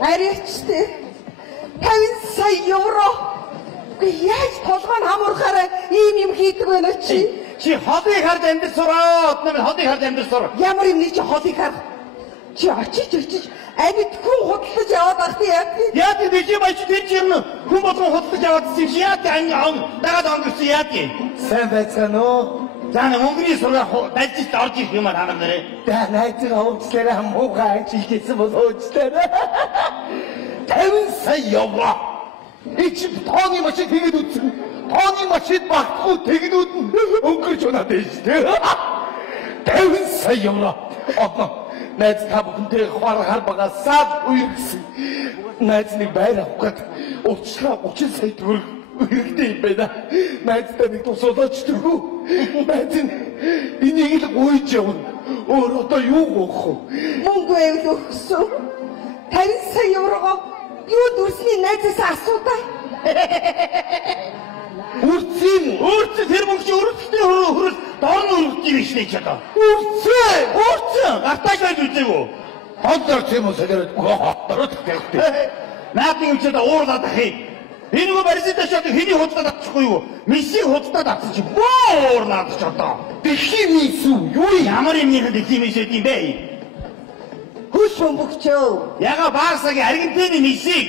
Аричтэй 50 сая евро. Яаж толгой нь хамуурахаараа ийм юм хийдэг вэ чи? Чи хотыг харж амьдсараад намайг хотыг харж амьдсар. Ямар юм чи хотыг хар? Чи очиж амьд хүн худалдаж яваад ах тий яа. Яа тий чи бач тэр чинь хүн болгон худалдаж яваад чи яа тий дагаад өнгөрсөн яа тий. Сайн байцгаана уу? Зана мөнгөний сургууль дайжиж орж ирэх юм аа та нар. Да найзгаа уучлаарай муухай жилгээсэн бол уучлаарай. 50 сая евро. Ич тооны машин тэгээд үтсэн. Тооны машин багтгүй тэгээд өнгөрч унаад байж тээ. 50 сая евро. Одоо найз та бүхэнтэй хавар багасаад үерхсэн. Найзны байр авахад уучлаа 30 сая төгрөг хэрэгтэй юм байна. Найзтай нэг тусуулаач төгөө. Найз нь энийг л гуйж явна. Өөр одоо юу гоох вэ? Мөнгө эвл өгсөн. 50 сая еврого юу дүрсний найзаас асуудаа. Үрцэн тэр мөнгө чи өрөвчтэй хөрөл доор нь өрөвч юм шнэ ч одоо. Үрцэн гартаач байж үзээгүй. Хондор юм уу сэлэрэг хоттороо тэгтэй. Наадын үчиэд уурлаад ахыг. Энэ нөгөө баристай шат хэний худалдаад авчихгүй юу? Мессиг худалдаад авчих чи буурлаад ч одоо. Дэлхийн мис үү? Юу ямар юмнийхэн дэлхийн мис гэдэг юм бэ? Хүч бөмбөгчөө. Яга Барсагийн Аргентины мессиг.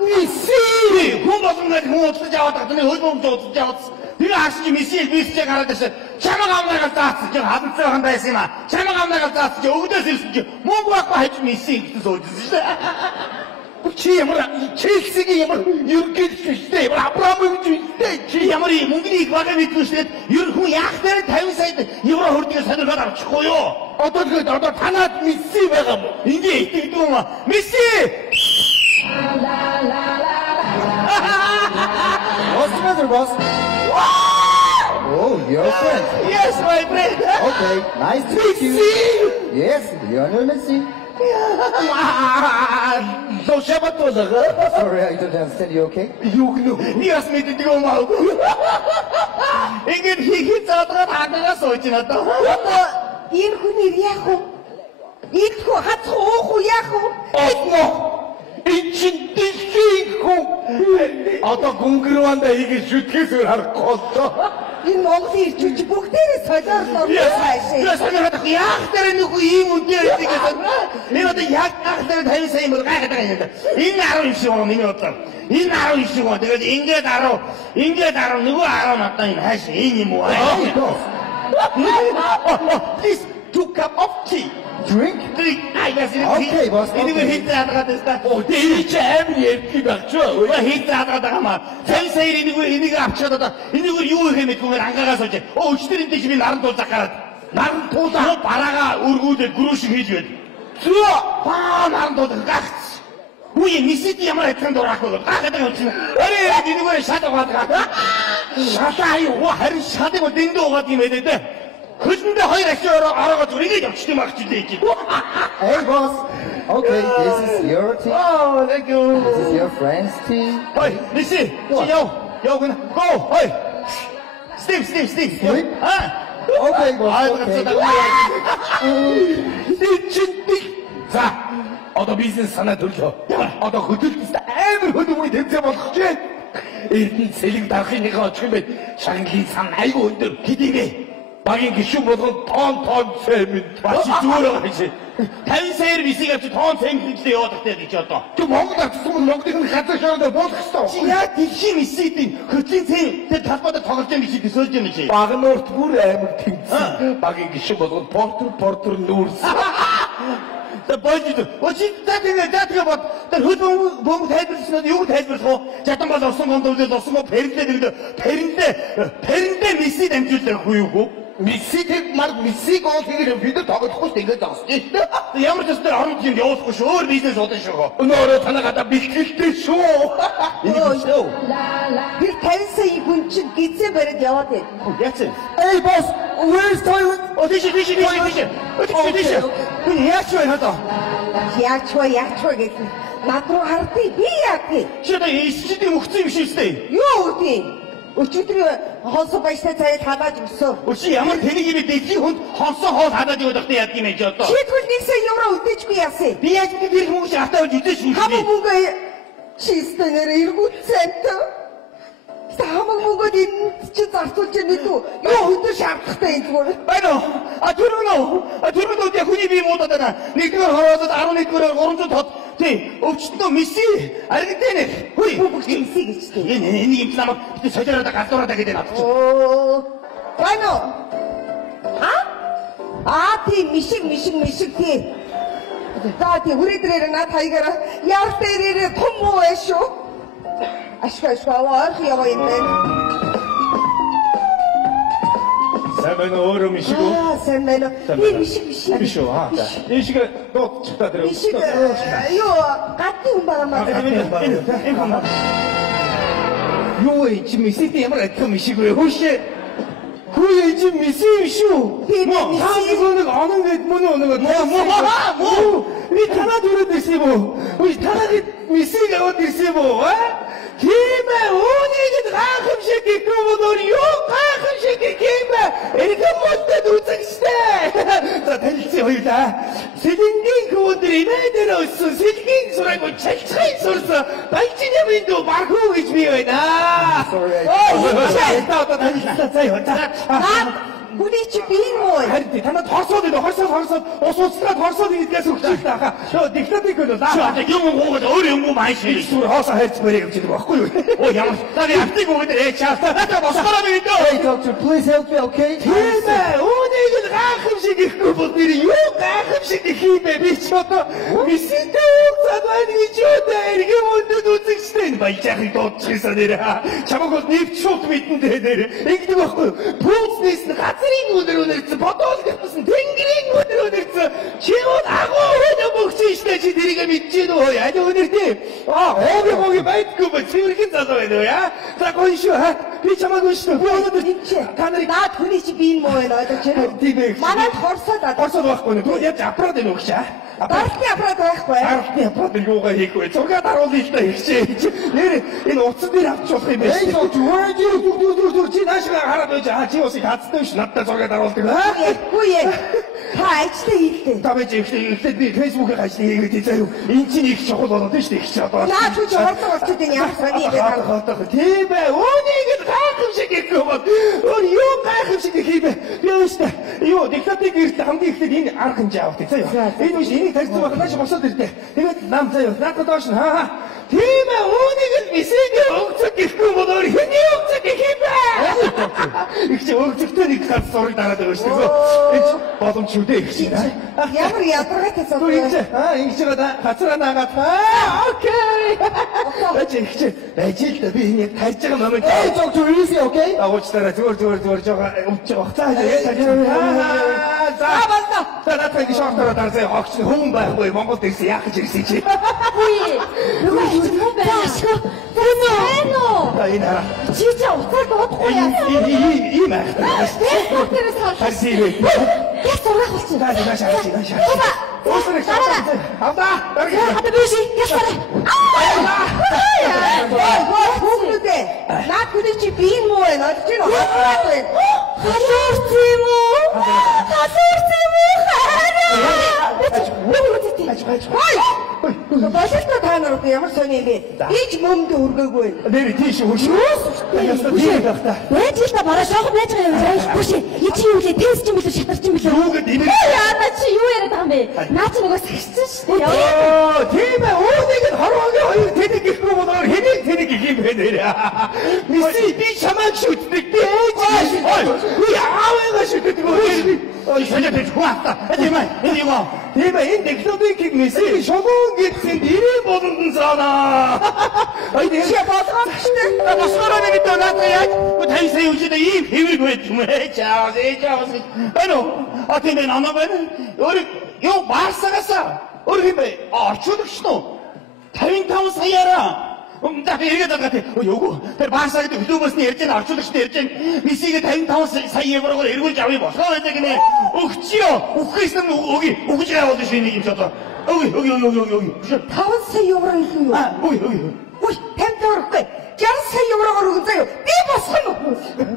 Месси! Хүн болгоныг хүн худалдаж аваад гадны хөл бөмбөж худалдаж аваад. Тэр хааш чи мессиг бисчэг хараад байсан. Чамаг амнаагаар заацсан чи хадцсан байсан юм аа. Чамаг амнаагаар заацсан чи өгдөөс ирсэн чи мөнгө байхгүй хаж мессиг гэсэн суужсэн шүү дээ. Чи ямар Челсигийн ямар ерөнхийлөгчтэй ямар Абрамовичтэй чи ямар мөнгөний их бага мэдгүй шүү дээ. Ер хүн яах дээр 50 сая евро хөрдгийг сонирхоод авчихгүй юу? Одоо танаад Месси байгаа юм. Ингээ итгэдэг юм аа. Месси! What's the matter, boss? Oh, your friend. Yes, my friend. Okay, nice to meet you. Yes, Lionel Messi. So sorry, I don't understand. You okay? You know. Yes, мэддэг юм аа. Ингээд хийх цаадгаад хаагаас сууж байна даа. Одоо энэ хүний яах вэ? Идэх үү, хацх уух уу, яах вэ? Одно. Эцэг дэлхийн хүн. Одоо гүнгэрванда хийгээ шүтгэсээр харахгүй боллоо. Энэ Монголын ирчүүч бүгдээрээ солиорлоо хайшаа. Яа санаад яах дээр нүхүү ийм үнээр итгэж байна. Энэ одоо яг дээр 50 сая мөр гайхаад байгаа юм да. Энэ 19 он миний бодлоор. Энэ 19 он. Тэгээд ингээд 10 нөгөө 10 надаа энэ хайшаа энэ юм уу? Please 2 cup of tea. Drink? Okay, boss. Энийг хийх хаагаад байна. Оо, дээр чи амар ярьдаг байх ч юу? Хийх хаагаад байгаа маа. 50 сая энийг авчаад одоо энийг юу хийх юм бэ? Ангаагаа сууж. Оо, өчтөр энэ чи би наран туулах гараад. Наран туулаа бараагаа өргүүлээд гөрөөшиг хийж байд. Зөө! Наран туулах гагц. Үе Мессид ямар айтхан дураах вэ? Гахаад байгаа юм чинь. Энийг шат угаад байгаа. Шатаа юу? Харин шатыг дэндээ угаад юм ээ дээ. Хөлөндөө хоёр ашиг ороогоо зүрийгээ явчихсан байх ч дээ. Hey boss. Okay, this is your tea. Oh, thank you. This is your friend's tea. Hey, Messi, yo, gonna go. Hey. Steve. Okay, boss. За, одоо бизнес санаа төрлөө. Одоо хөдөлгөөс амар хөдөлмөрийн тэмцээн болох гэж байна. Эрдэнэ цэлэг дарахынхаа очих юм бэ. Шагналын сан айгүй өндөр хэдийгээ. Багийн гişүн болгон тоон цэмэд бачи зүгээр байгаа чи. 50 саяар бисийг авч тоон цэмэдлээ яваад тахтай гэж одоо. Тэг Монгол авчихсан бол Монголын газар шороо болох хэвээр. Чи яа дэлхийн мессидийн хөтлийн цэм тэр талбайд тоглож байгаа гэж төсөөлж байна чи. Баг нуурт бүр амар тэмцсэн. Багийн гişүн болгон портер нүүрс. Тэг божид. Очи датгээ бод. Тэр хөл бөмбөг тайлбарлснаа юу тайлбарлах вэ? Жадан бол орсон гондуулаад орсон го перэндээ мессид амжуулах уу юу? Мессиг гол хийгээд бид тоглохгүй тэгээд зогсож шүү. Ямар ч зүйл орон зүйн явуулахгүй шүү. Өөр бизнес удаа шүү. Өнөөрөө танагада бэлтгэлтэй шүү. Энэ шүү. Би 50 сая хүн чинь гизээ бариад яваад байна. Яцсан. Hey boss, where's toilet? Тийш. Яач вэ надаа? Яач вэ гэдэг. Над руу хардъя. Би яах вэ? Чи одоо эсчдийн мөхцөн юм шиг үстэй. Юу үгүй. Өчигдөр хонсон баяртай цайд хадаад өгсөн. Өчиг ямар тэнэг юм бэ? Дэлхийн хүнд хонсон хоол хадаад явах гэдэг яд юм ээ одоо. Чи тэгвэл 1 сая евро өдөөжгүй яасан. Би яаж тэр хүмүүс автаад үзэж шүү. Хамаг мөнгө чистэнээр эргүүл цэнтэ. Хамаг мөнгөд энэ чи зарцуулж мэдүү. Юу өдөр шаардлагатай энэ зүгээр. Байна уу? Түрүүн яг хүний бие муудаад байна. Нэгдүгээр хороодод 11-р 300 тод. Тий, өвчтөө миси аргидэнэ. Хүй Бүгд миси гэжтэй. Энэ юм намайг бид солиороо галтуураа гэдэг надад. Оо. Байна уу? Тий мишиг тий. За тий хүрээдрээр над хаягаараа яар дээрээ том уу шүү. Ашгаа ойрхон яваа юм байна. Сайн байна уу өөрөө мишиг үү? Сайн байна. Би мишиг. Биш үү? Энэ шиг дуудчихтаа тэр. Мишиг юу гадны хүн байгаа маа. Юу ээ чи миситэй ямар адилхан мишиг вэ? Хөөшөө. Хөөе чи миси юм шүү. Би миси. Нэг онон гэд мөн муу. Би танаа дүрээд ирсэн юм уу? Үгүй танаа мисиг аваад ирсэн юм уу? Тийм ээ, үүнийг гайхамшиг гэх юм бол юу гайхамшиг гэх юм бэ? Эргэн модод үзэгчтэй. За танилцсан хоёулаа. Сэлэнгийн хөвдөр инээдэр өссөн сэлгийн сураг чалчхын сурсан баяжин ямын дүү бархуу гэж би байна. Та танилцсан заяа. Хүний чи бие муу. Харин танаа хорсоод ус устгаад хорсоод ингэдээс өгч байгаа. Шоо диктатик бол Чаа юм уугаад өөр юм уу маш шиг. Зүгээр хоосоо хайрц мөрийг өгч байгаа байхгүй юу? Оо ямар таны автыг уугаад чаа. Та босгороо би дөө. Hey doctor, please help me, okay? Тийм ээ. Үүнийг л гайхамшиг гэхгүй бол би юу гайхамшиг гэх юм бэ? Би ч одоо миситэй цаад байна гэж одоо эргэм өндөд үзэгчтэй баяжахыг дуудчихсан нэрэ. Чамаг бол нэвч шууд мэдэн дээр. Ингэдэг байхгүй юу? Пүүцнээс нь газрын өнөр өнөрцөн, бодоол гэсэн тэнгэрийн өнөр өнөрцөн. Чи бол агуу өнөө бөгсөн штэ чи тэрийг мэдчихээн үү? Аль өнөртэй? Хооги байдгүй ба цэвэрхэн залуу байна уу яа? За гоё шүү ха. Би чамаг шүү. Би өнөөдөр та нарыг Наад хүний чи бие муу байна ойлгож байна. тийм ээ. Манайд хорсоод байхгүй нэ. Тэгвэл яаж аппарат энэ өгч аа? Даралтны аппарат байхгүй. Даралтны аппарат юугаар хийхгүй. Зургаад харуулъя л да ихчээ. Нэр энэ утсан дээр авч болох юм байна. Эй зүг чи наашгаа хараад байж чи усыг хацтай биш надад зургаад харуулдаг аа. Үгүй ээ. Та ажтай хийлээ. Та байж ихлээд би фэйсбүүкээр ажил хийгээд заяа. Энд чинь их чухал болоод байна шүү дээ. Их ч одоо. Яаж ч хорлог болчиход энэ ямар сони юм бэ? Тийм ээ. Үүнийг л гайхамшиг гэх юм бол. Юу гайхамшиг гэх юм бэ? Би өштэй. Юу диктатик гэрт хамгийн ихлээд энэ арга хэмжээ авах тийм заяа. Энэ биш энийг тарьсан байх нааш босоод ирдэ. Тэгээд нам заяа. Надад доош нь хаа. Тийм ээ. Үүнийг л мисэг өгцөг гэхгүй бол хэний өгцөг гэх юм бэ? Их ч өгцөгтэй нэг цаас зураг дараад байгаа шүү дээ. Энд боломж шүү дээ их чинь. Ямар ядаргаатай зов. Ингэж байгаа хацраа наагаад. Окей. Эцэгч ажил да би энэ тарьж байгаа момент. Эй зог зүрхий окей. Уучлаарай зүгээр жоо өмч байгаа. За банда. За надад ингэ шоортоор дарсаа огч хүн байхгүй Монголд ирсэн яах гэж ирсэн чи. Үгүй. Нөгөө чинь хүн байшгүй. Тэно. Энэ хараа. Чи уцаа дуудахгүй яа. Ийм аа. Тэрээс хаш. Яс урах болчих. Дааш. Уусрах. Авда. Хата биш. Яс барай. Хүүхдүүдээ. Наад хүний чи бие муу байна. Чи хаагаад байна. Халуурсан юм уу? Башилтаа та нар ямар сони юм бэ? Ич мөмдө өргөөгүй. Нэр тийш хөөш. Ястаа тийм байна. Байж л та бараа шоох байж байгаа юм. Бүш. Ичи юу лээ? Тест юм билүү? Шатарч юм билүү? Юу гэдэг юм бэ? Яа чи юу яриад байгаа юм бэ? Наа чи нөгөө сагчсан шүү дээ. Оо, тийм ээ. Үүнийг хороогийн хоёр тэнэг гэхгүй болоор хэнийг тэнэг гэх юм бэ нэр? Миси би чамайг шүтдэг. Би ээж. Би аавыгаа шүтдэг. Ой, санаад хуата. Тийм ээ. Энэ юу? Тийм ээ. Энэ технологиг миси шогоон гэсэн ирээ болонд санаа. Ой, чи болгоод штэ. Босгороо нэг донаад яаж? Тань сая үжид ийм хэвэг байд юм ээ. Чаавс. Ano? Тийм ээ. Нана байна. Юу баарсагасаа. Өөр юм бэ? Орчуулагч нь 55 саяараа. За би ирээд байгаа тийм. Юу? Тэр баасаа гэдэг клубоос нь ярьж байгаа орчуулагч нь ярьж байгаа. Мисигээ 55 сая евроор эргүүлж авъя болохоо гэдэг нэ. Өгчиё. Өгөхөөс нь өгж яваад шүү нэг юм ч одоо. Өг. 5 сая евро илүү юу? Өг. Ой, 50 төгрөггүй. 60 сая евроор өгөн заяа. Би бас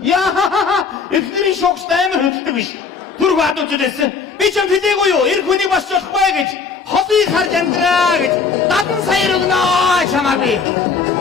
Яа, эхнэрийн шогч амар хөдөлдөг биш. Түрг баадуучуд байсан. Би ч юм хэлээгүй юу? Эр хүний бас болохгүй гэж. Холыг харж амьдраа гэж. 70 сая өгнө чамаа би.